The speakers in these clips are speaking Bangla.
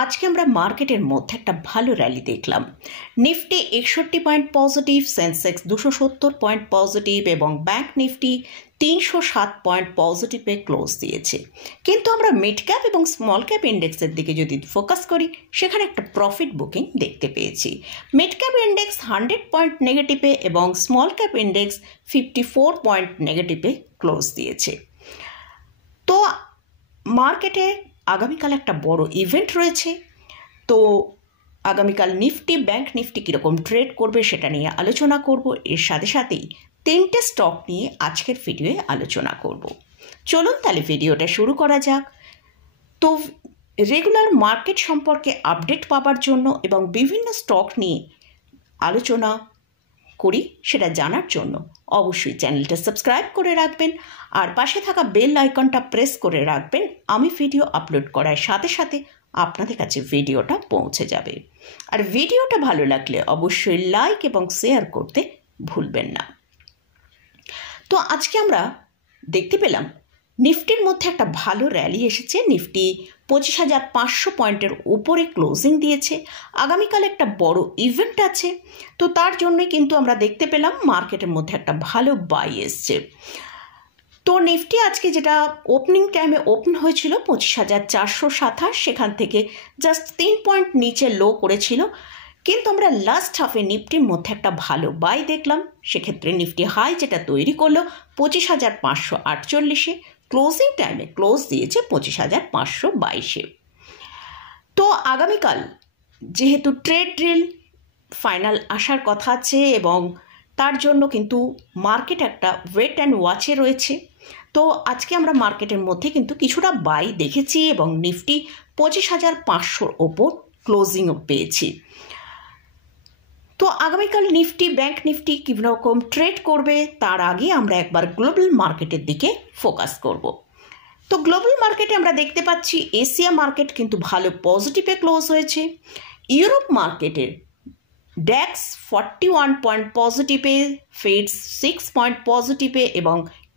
আজকে আমরা মার্কেটের মধ্যে একটা ভালো র্যালি দেখলাম। Nifty 61 point positive, Sensex 270 point positive এবং ব্যাংক নিফটি 307 পয়েন্ট পজিটিভে ক্লোজ দিয়েছে। কিন্তু আমরা মিড ক্যাপ এবং স্মল ক্যাপ ইন্ডেক্সের দিকে যদি ফোকাস করি, সেখানে একটা প্রফিট বুকিং দেখতে পেয়েছি। মিড ক্যাপ ইন্ডেক্স 100 পয়েন্ট নেগেটিভে এবং স্মল ক্যাপ ইন্ডেক্স 54 পয়েন্ট নেগেটিভে ক্লোজ দিয়েছে। তো মার্কেটে আগামীকাল একটা বড় ইভেন্ট রয়েছে। তো আগামীকাল নিফটি, ব্যাংক নিফটি কীরকম ট্রেড করবে সেটা নিয়ে আলোচনা করব। এর সাথে সাথেই 3টে স্টক নিয়ে আজকের ভিডিওয়ে আলোচনা করব। চলুন তাহলে ভিডিওটা শুরু করা যাক। তো রেগুলার মার্কেট সম্পর্কে আপডেট পাওয়ার জন্য এবং বিভিন্ন স্টক নিয়ে আলোচনা করি সেটা জানার জন্য অবশ্যই চ্যানেলটা সাবস্ক্রাইব করে রাখবেন আর পাশে থাকা বেল আইকনটা প্রেস করে রাখবেন। আমি ভিডিও আপলোড করার সাথে সাথে আপনাদের কাছে ভিডিওটা পৌঁছে যাবে। আর ভিডিওটা ভালো লাগলে অবশ্যই লাইক এবং শেয়ার করতে ভুলবেন না। তো আজকে আমরা দেখতে পেলাম নিফটির মধ্যে একটা ভালো র্যালি এসেছে। নিফটি 25,500 পয়েন্টের উপরে ক্লোজিং দিয়েছে। আগামীকাল একটা বড় ইভেন্ট আছে, তো তার জন্যই কিন্তু আমরা দেখতে পেলাম মার্কেটের মধ্যে একটা ভালো বাই এসছে। তো নিফটি আজকে যেটা ওপেনিং টাইমে ওপেন হয়েছিল 25,427, সেখান থেকে জাস্ট 3 পয়েন্ট নিচে লো করেছিল। কিন্তু আমরা লাস্ট হাফে নিফটির মধ্যে একটা ভালো বাই দেখলাম। সেক্ষেত্রে নিফটি হাই যেটা তৈরি করলো 25,548, ক্লোজিং টাইমে ক্লোজ দিয়েছে 25,522। তো আগামীকাল যেহেতু ট্রেড ড্রিল ফাইনাল আসার কথা আছে এবং তার জন্য কিন্তু মার্কেট একটা ওয়েট অ্যান্ড ওয়াচে রয়েছে। তো আজকে আমরা মার্কেটের মধ্যে কিন্তু কিছুটা বাই দেখেছি এবং নিফটি 25,500 ওপর ক্লোজিংও পেয়েছি। তো আগামীকাল নিফটি, ব্যাংক নিফটি কীরকম ট্রেড করবে তার আগে আমরা একবার গ্লোবাল মার্কেটের দিকে ফোকাস করব। তো গ্লোবাল মার্কেটে আমরা দেখতে পাচ্ছি এশিয়া মার্কেট কিন্তু ভালো পজিটিভে ক্লোজ হয়েছে। ইউরোপ মার্কেটের ড্যাক্স 41 পয়েন্ট পজিটিভে, ফেডস 6 পয়েন্ট পজিটিভে এবং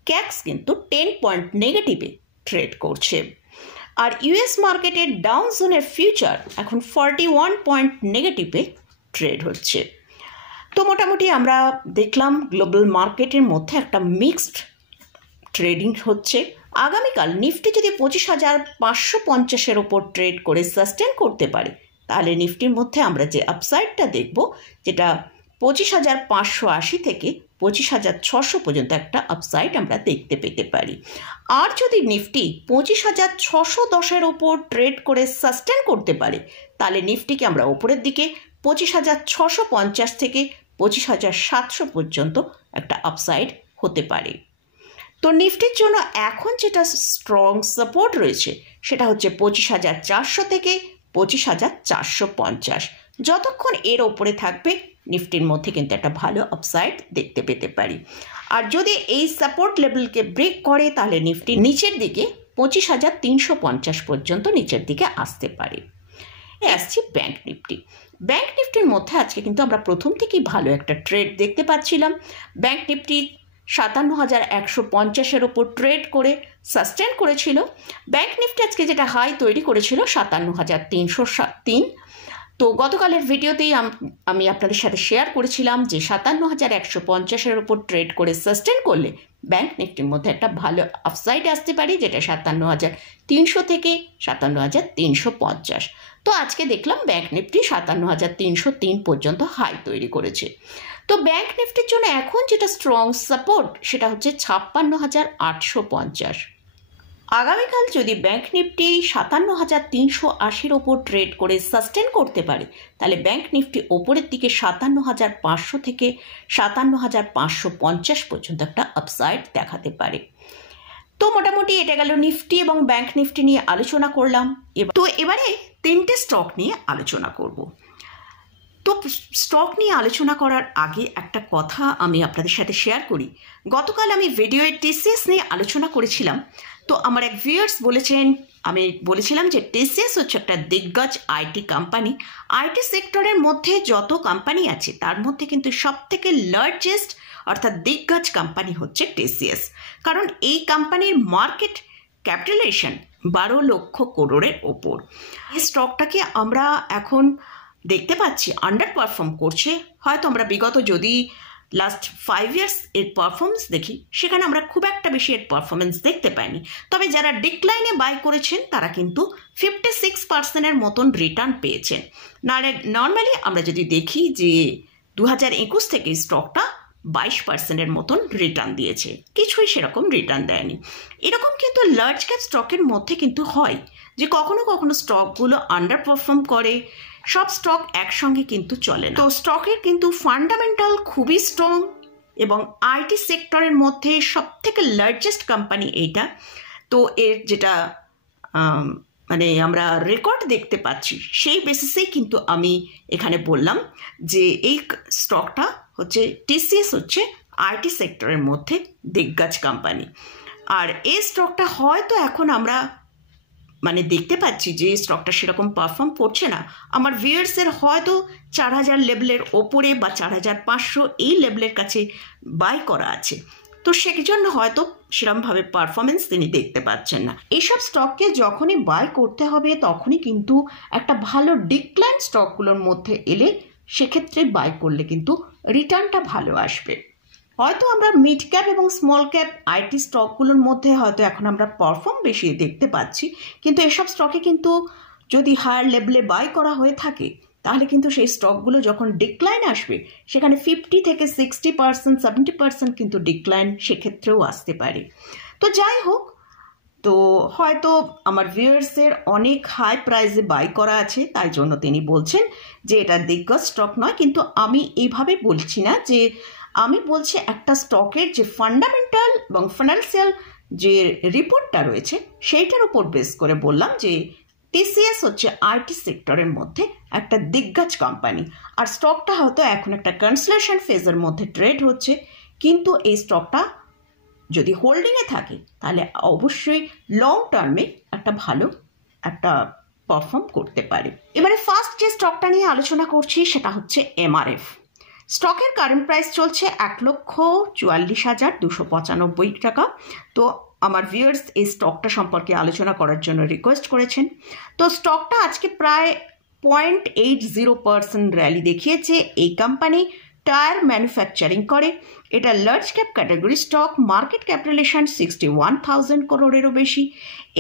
ক্যাক্স কিন্তু 10 পয়েন্ট নেগেটিভে ট্রেড করছে। আর ইউএস মার্কেটের ডাউন জোনের ফিউচার এখন 41 পয়েন্ট নেগেটিভে ট্রেড হচ্ছে। তো মোটামুটি আমরা দেখলাম গ্লোবাল মার্কেটের মধ্যে একটা মিক্সড ট্রেডিং হচ্ছে। আগামীকাল নিফটি যদি 25,550-এর ওপর ট্রেড করে সাস্টেন করতে পারে, তাহলে নিফটির মধ্যে আমরা যে আপসাইডটা দেখব, যেটা 25,580 থেকে 25,600 পর্যন্ত একটা আপসাইড আমরা দেখতে পেতে পারি। আর যদি নিফটি 25,610-এর ওপর ট্রেড করে সাস্টেন করতে পারে, তাহলে নিফটিকে আমরা ওপরের দিকে 25,650 থেকে 25,700 পর্যন্ত একটা আপসাইড হতে পারে। তো নিফটির জন্য এখন যেটা স্ট্রং সাপোর্ট রয়েছে সেটা হচ্ছে 25,400 থেকে 25,450। যতক্ষণ এর ওপরে থাকবে নিফটির মধ্যে কিন্তু একটা ভালো আপসাইড দেখতে পেতে পারি। আর যদি এই সাপোর্ট লেভেলকে ব্রেক করে, তাহলে নিফটি নিচের দিকে 25,350 পর্যন্ত নিচের দিকে আসতে পারে। আসছি ব্যাংক নিফটি। ব্যাংক নিফটির মধ্যে আজকে কিন্তু আমরা প্রথম থেকেই ভালো একটা ট্রেড দেখতে পাচ্ছিলাম। ব্যাংক নিফটি 57,150-এর ওপর ট্রেড করে সাস্টেন করেছিল। ব্যাংক নিফটি আজকে যেটা হাই তৈরি করেছিল 57,303। তো গতকালের ভিডিওতেই আমি আপনাদের সাথে শেয়ার করেছিলাম যে 57,150-এর ওপর ট্রেড করে সাস্টেন করলে ব্যাংক নিফটির মধ্যে একটা ভালো আপসাইড আসতে পারে, যেটা 57,300 থেকে 57,350। তো আজকে দেখলাম ব্যাংক নিফটি 57,303 পর্যন্ত হাই তৈরি করেছে। তো ব্যাংক নিফটির জন্য এখন যেটা স্ট্রং সাপোর্ট সেটা হচ্ছে 56,850। আগামীকাল যদি ব্যাংক নিফটি 57,380-এর ওপর ট্রেড করে সাস্টেন করতে পারে, তাহলে ব্যাংক নিফটি ওপরের দিকে 57,500 থেকে 57,550 পর্যন্ত একটা আপসাইড দেখাতে পারে। তো মোটামুটি এটা গেল নিফটি এবং ব্যাংক নিফটি নিয়ে আলোচনা করলাম। তো এবারে 3টে স্টক নিয়ে আলোচনা করব। তো স্টক নিয়ে আলোচনা করার আগে একটা কথা আমি আপনাদের সাথে শেয়ার করি। গতকাল আমি ভিডিওয়ে টিসিএস নিয়ে আলোচনা করেছিলাম। তো আমার এক ভিউয়ার্স বলেছেন, আমি বলেছিলাম যে টিসিএস হচ্ছে একটা দিগ্গজ আইটি কোম্পানি। আইটি সেক্টরের মধ্যে যত কোম্পানি আছে তার মধ্যে কিন্তু সবথেকে লার্জেস্ট অর্থাৎ দিগ্গজ কোম্পানি হচ্ছে টিসিএস। কারণ এই কোম্পানির মার্কেট ক্যাপিটালাইজেশন 12 লক্ষ করোড়ের ওপর। এই স্টকটাকে আমরা এখন দেখতে পাচ্ছি আন্ডার পারফর্ম করছে। হয়তো আমরা বিগত যদি লাস্ট 5 ইয়ার্স এর পারফরমেন্স দেখি, সেখানে আমরা খুব একটা বেশি এর পারফরমেন্স দেখতে পাইনি। তবে যারা ডিক্লাইনে বাই করেছেন তারা কিন্তু 56% মতন রিটার্ন পেয়েছেন। নর্মালি আমরা যদি দেখি যে 2021 থেকে স্টকটা 22% মতন রিটার্ন দিয়েছে, কিছুই সেরকম রিটার্ন দেয়নি। এরকম কিন্তু লার্জ ক্যাপ স্টকের মধ্যে কিন্তু হয় যে কখনো কখনো স্টকগুলো আন্ডার পারফর্ম করে, সব স্টক একসঙ্গে কিন্তু চলে না। তো স্টকের কিন্তু ফান্ডামেন্টাল খুবই স্ট্রং এবং আইটি সেক্টরের মধ্যে সব থেকে লার্জেস্ট কোম্পানি এইটা। তো এর যেটা মানে আমরা রেকর্ড দেখতে পাচ্ছি সেই বেসিসেই কিন্তু আমি এখানে বললাম যে এই স্টকটা হচ্ছে টিসিএস হচ্ছে আইটি সেক্টরের মধ্যে দিগ্গজ কোম্পানি। আর এই স্টকটা হয়তো এখন আমরা মানে দেখতে পাচ্ছি যে স্টকটা সেরকম পারফর্ম করছে না। আমার ভিউয়ার্সের হয়তো 4000 লেভেলের ওপরে বা 4500 এই লেভেলের কাছে বাই করা আছে, তো সেজন্য হয়তো সেরকমভাবে পারফরমেন্স তিনি দেখতে পাচ্ছেন না। এইসব স্টককে যখনই বাই করতে হবে তখনই কিন্তু একটা ভালো ডিক্লাইন স্টকগুলোর মধ্যে এলে সেক্ষেত্রে বাই করলে কিন্তু রিটার্নটা ভালো আসবে। হয়তো আমরা মিড ক্যাপ এবং স্মল ক্যাপ আইটি স্টকগুলোর মধ্যে হয়তো এখন আমরা পারফর্ম বেশি দেখতে পাচ্ছি, কিন্তু এসব স্টকে কিন্তু যদি হায়ার লেভেলে বাই করা হয়ে থাকে তাহলে কিন্তু সেই স্টকগুলো যখন ডিক্লাইন আসবে সেখানে 50 থেকে 60%, 70% কিন্তু ডিক্লাইন সেক্ষেত্রেও আসতে পারে। তো যাই হোক, তো হয়তো আমার ভিউয়ার্সের অনেক হাই প্রাইসে বাই করা আছে, তাই জন্য তিনি বলছেন যে এটা দিগ্গজ স্টক নয়। কিন্তু আমি এইভাবে বলছি না, যে আমি বলছি একটা স্টকের যে ফান্ডামেন্টাল এবং ফাইন্যান্সিয়াল যে রিপোর্টটা রয়েছে সেইটার উপর বেস করে বললাম যে টিসিএস হচ্ছে আইটি সেক্টরের মধ্যে একটা দিগ্গজ কোম্পানি। আর স্টকটা হয়তো এখন একটা কনসোলিডেশন ফেজের মধ্যে ট্রেড হচ্ছে, কিন্তু এই স্টকটা যদি হোল্ডিংয়ে থাকে তাহলে অবশ্যই লং টার্মে একটা ভালো একটা পারফর্ম করতে পারে। এবারে ফার্স্ট যে স্টকটা নিয়ে আলোচনা করছি সেটা হচ্ছে এমআরএফ। স্টকের কারেন্ট প্রাইস চলছে 1,44,295 টাকা। তো আমার ভিউয়ার্স এই স্টকটা সম্পর্কে আলোচনা করার জন্য রিকোয়েস্ট করেছেন। তো স্টকটা আজকে প্রায় 0.80% র্যালি দেখিয়েছে। এই কোম্পানি টায়ার ম্যানুফ্যাকচারিং করে, এটা large cap category stock, market capitalisation 61,000 করোড়েরও বেশি।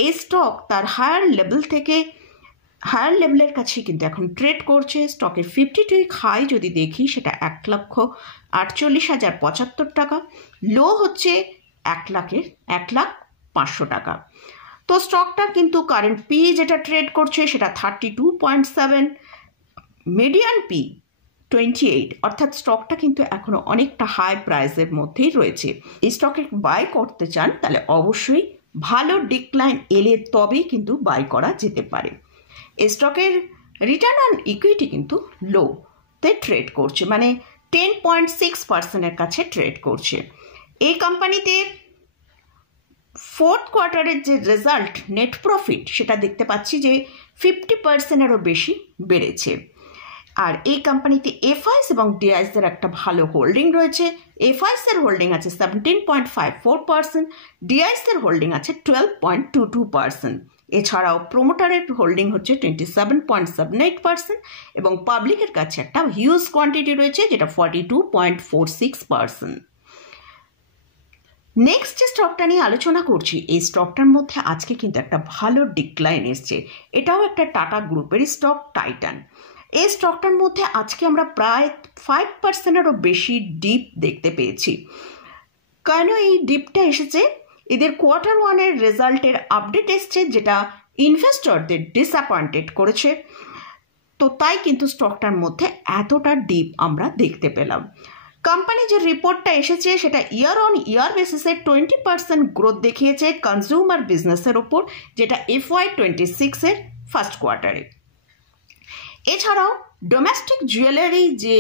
এই স্টক তার হায়ার লেভেলের কাছে কিন্তু এখন ট্রেড করছে। স্টকের 52 হাই যদি দেখি সেটা 1,48,075 টাকা, লো হচ্ছে 1,05,000 টাকা। তো স্টকটার কিন্তু কারেন্ট পি যেটা ট্রেড করছে সেটা 32.7, মিডিয়ান পি 28, অর্থাৎ স্টকটা কিন্তু এখনো অনেকটা হাই প্রাইসের মধ্যেই রয়েছে। এই স্টকে বাই করতে চান তাহলে অবশ্যই ভালো ডিক্লাইন এলে তবেই কিন্তু বাই করা যেতে পারে। এই স্টকের রিটার্ন অন ইকুইটি কিন্তু লোতে ট্রেড করছে, মানে 10.6%-এর কাছে ট্রেড করছে। এই কোম্পানিতে ফোর্থ কোয়ার্টারের যে রেজাল্ট নেট প্রফিট সেটা দেখতে পাচ্ছি যে 50%-এরও বেশি বেড়েছে। আর এই কোম্পানিতে এফআইএস এবং ডিআইএসের একটা ভালো হোল্ডিং রয়েছে। এফআইএসের হোল্ডিং আছে 17.54%, ডিআইএসের হোল্ডিং আছে 12.22%। এছাড়াও প্রোমোটারের হোল্ডিং হচ্ছে 27.78% এবং পাবলিকের কাছে একটা হিউজ কোয়ান্টিটি রয়েছে যেটা 42.46%। নেক্সট যে স্টকটা নিয়ে আলোচনা করছি, এই স্টকটার মধ্যে আজকে কিন্তু একটা ভালো ডিক্লাইন এসছে। এটাও একটা টাটা গ্রুপের স্টক, টাইটান। এই স্টকটার মধ্যে আজকে আমরা প্রায় 5%-এরও বেশি ডিপ দেখতে পেয়েছি। কেন এই ডিপটা এসেছে? এদের কোয়ার্টার ওয়ানের রেজাল্টের আপডেট এসছে যেটা ইনভেস্টরদের ডিসঅ্যাপয়েন্টেড করেছে। তো তাই কিন্তু স্টকটার মধ্যে এতটা ডিপ আমরা দেখতে পেলাম। কোম্পানি যে রিপোর্টটা এসেছে সেটা ইয়ার অন ইয়ার বেসিসে 20% গ্রোথ দেখিয়েছে কনজিউমার বিজনেসের ওপর, যেটা FY26-এর ফার্স্ট কোয়ার্টারে। এছাড়াও ডোমেস্টিক জুয়েলারি যে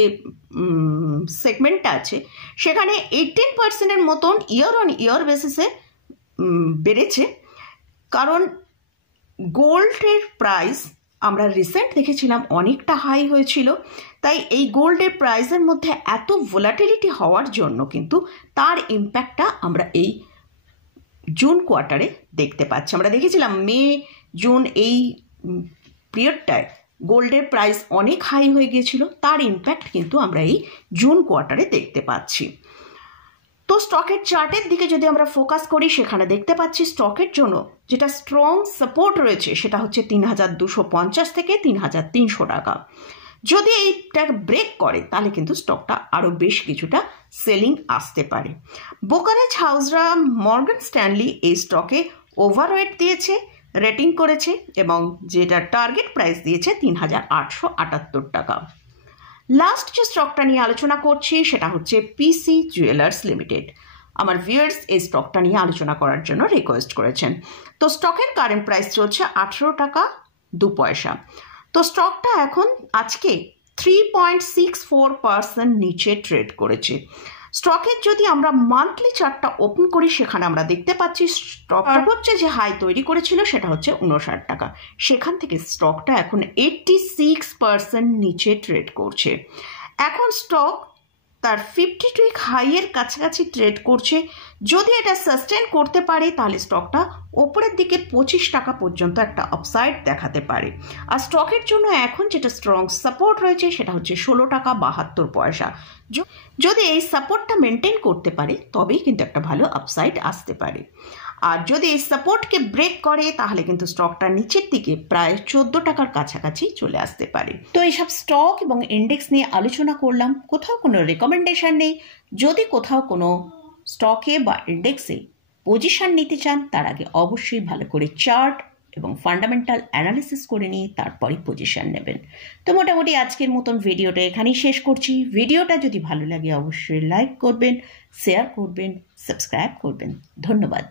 সেগমেন্টটা আছে সেখানে 18%-এর মতন ইয়ার অন ইয়ার বেসিসে বেড়েছে, কারণ গোল্ডের প্রাইস আমরা রিসেন্ট দেখেছিলাম অনেকটা হাই হয়েছিল। তাই এই গোল্ডের প্রাইসের মধ্যে এত ভোলাটিলিটি হওয়ার জন্য কিন্তু তার ইম্প্যাক্টটা আমরা এই জুন কোয়ার্টারে দেখতে পাচ্ছি। আমরা দেখেছিলাম মে জুন এই পিরিয়ডটায় গোল্ডের প্রাইস অনেক হাই হয়ে গিয়েছিল, তার ইম্প্যাক্ট কিন্তু আমরা এই জুন কোয়ার্টারে দেখতে পাচ্ছি। তো স্টকের চার্টের দিকে যদি আমরা ফোকাস করি, সেখানে দেখতে পাচ্ছি স্টকের জন্য যেটা স্ট্রং সাপোর্ট রয়েছে সেটা হচ্ছে ৩,২৫০ থেকে ৩,৩০০ টাকা। যদি এইটা ব্রেক করে তাহলে কিন্তু স্টকটা আরও বেশ কিছুটা সেলিং আসতে পারে। ব্রোকারেজ হাউসরা মর্গান স্ট্যানলি এই স্টকে ওভারওয়েট দিয়েছে, রেটিং করেছে এবং যেটা টার্গেট প্রাইস দিয়েছে ৩,৮৭৮ টাকা। লাস্ট যে স্টকটা নিয়ে আলোচনা করছি সেটা হচ্ছে পিসি জুয়েলার্স লিমিটেড। আমার ভিউয়ার্স এই স্টকটা নিয়ে আলোচনা করার জন্য রিকোয়েস্ট করেছেন। তো স্টকের কারেন্ট প্রাইস চলছে 18 টাকা 2 পয়সা। তো স্টকটা এখন আজকে 3.64% নিচে ট্রেড করেছে। স্টকের যদি আমরা মান্থলি চার্টটা ওপেন করি, সেখানে আমরা দেখতে পাচ্ছি স্টক সর্বোচ্চ যে হাই তৈরি করেছিল সেটা হচ্ছে 59 টাকা। সেখান থেকে স্টকটা এখন 86% নিচে ট্রেড করছে। এখন স্টক তার 52 উইক হাইয়ের কাছাকাছি ট্রেড করছে। যদি এটা সাস্টেন করতে পারে তাহলে স্টকটা ওপরের দিকে 25 টাকা পর্যন্ত একটা আপসাইড দেখাতে পারে। আর স্টকের জন্য এখন যেটা স্ট্রং সাপোর্ট রয়েছে সেটা হচ্ছে 16 টাকা 72 পয়সা। যদি এই সাপোর্টটা মেনটেন করতে পারে তবেই কিন্তু একটা ভালো আপসাইড আসতে পারে। আর যদি এই সাপোর্টকে ব্রেক করে তাহলে কিন্তু স্টকটা নিচের দিকে প্রায় 14 টাকার কাছাকাছি চলে আসতে পারে। তো এইসব স্টক এবং ইন্ডেক্স নিয়ে আলোচনা করলাম, কোথাও কোনো রেকমেন্ডেশন নেই। যদি কোথাও কোনো স্টকে বা ইন্ডেক্সে পজিশন নিতে চান তার আগে অবশ্যই ভালো করে চার্ট এবং ফান্ডামেন্টাল অ্যানালিসিস করে নিয়ে তারপরে পজিশন নেবেন। তো মোটামুটি আজকের মতন ভিডিওটা এখানেই শেষ করছি। ভিডিওটা যদি ভালো লাগে অবশ্যই লাইক করবেন, শেয়ার করবেন, সাবস্ক্রাইব করবেন। ধন্যবাদ।